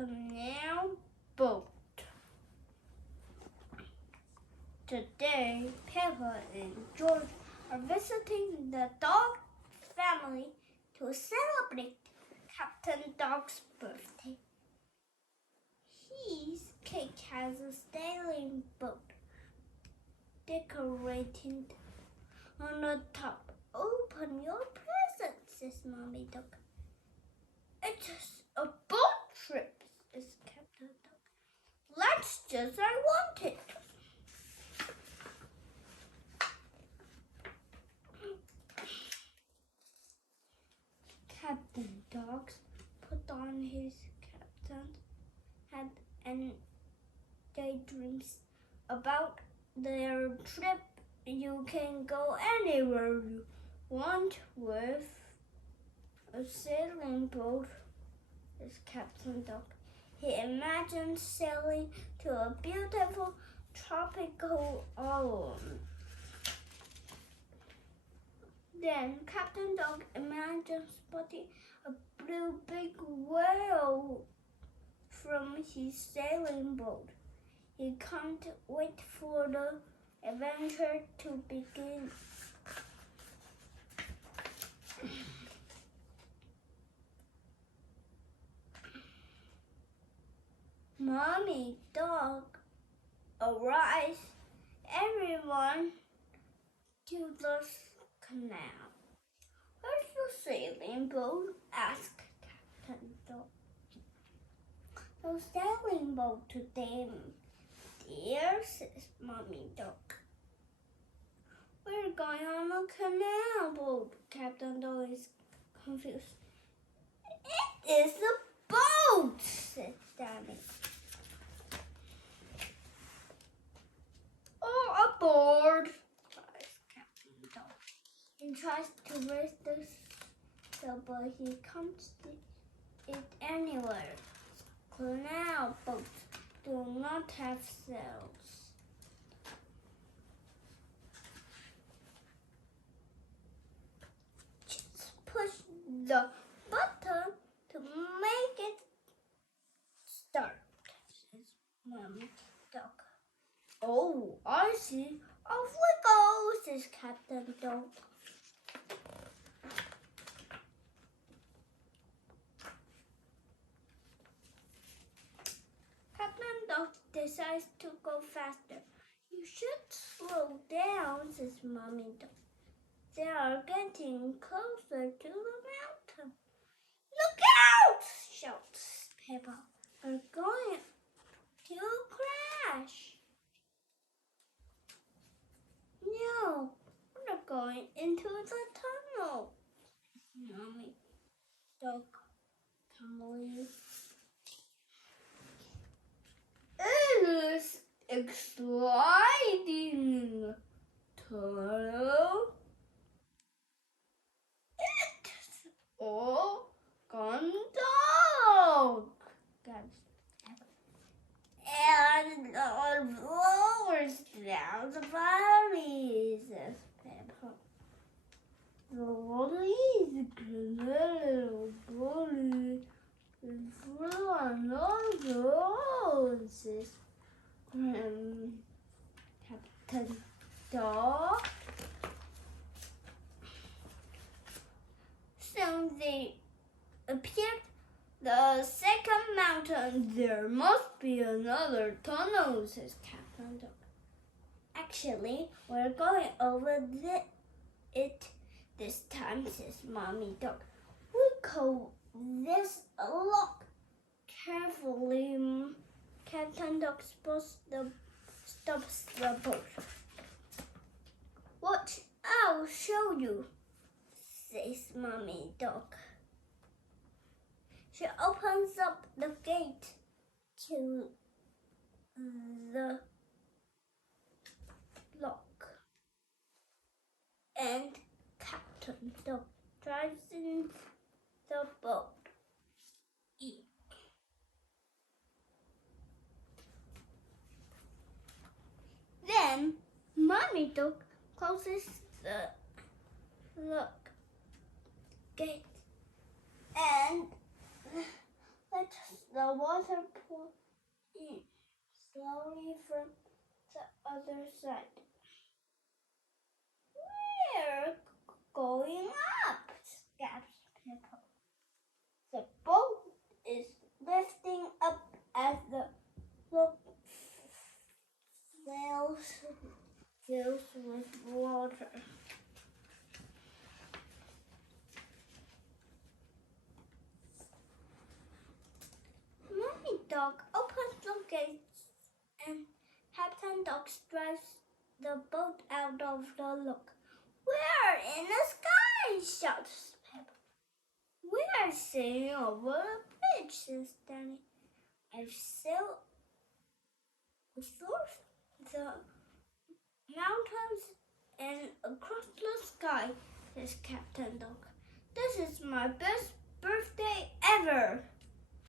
Canal boat. Today, Peppa and George are visiting the dog family to celebrate Captain Dog's birthday. His cake has a sailing boat decorated on the top. Open your present, says Mommy Dog. It's a boat trip, says Captain Dog. That's just I wanted. Captain Dog put on his captain's hat and daydreams about their trip. You can go anywhere you want with a sailing boat, says Captain Dog. He imagined sailing to a beautiful tropical island. Then Captain Dog imagined spotting a blue big whale from his sailing boat. He can't wait for the adventure to begin. Mommy Dog arrives. Everyone to the canal. Where's your sailing boat? Asked Captain Dog. No sailing boat today, dear, says Mommy Dog. We're going on a canal boat. Captain Dog is confused. It is a boat, said Danny. All aboard, cries Captain Dog. He tries to raise the sail, but he can't see it anywhere. Canal boats do not have sails. Just push the button to make it start, says Mommy Dog. Oh, I see. Off we go, says Captain Dog. Captain Dog decides to go faster. You should slow down, says Mommy Dog. They are getting closer to the mountain. Look out! Shouts Peppa. We're going to crash. No, we're not going into the tunnel, says Mommy Dog calmly. It is exciting tunnel. It's all gone dark, and it lowers down the valley, says Peppa. The valley is a little bully. Says Captain Dog. Soon they appeared the second mountain. There must be another tunnel, says Captain Dog. Actually, we're going over it this time, says Mommy Dog. We call this a lock. Carefully, Captain Dog stops the boat. Watch, I'll show you, says Mommy Dog. She opens up the gate to the lock, and Captain Dog drives in the boat. Then Mommy Dog closes the gate and they let the water pour in slowly from the other side. We're going up, gasped Peppa. The boat is lifting up as the boat fills with water. Mommy Dog opens the gates and Captain Dog drives the boat out of the lock. We're in the sky, shouts Peppa. We're sailing over a bridge, says Danny. I've sailed through the mountains and across the sky, says Captain Dog. This is my best birthday ever.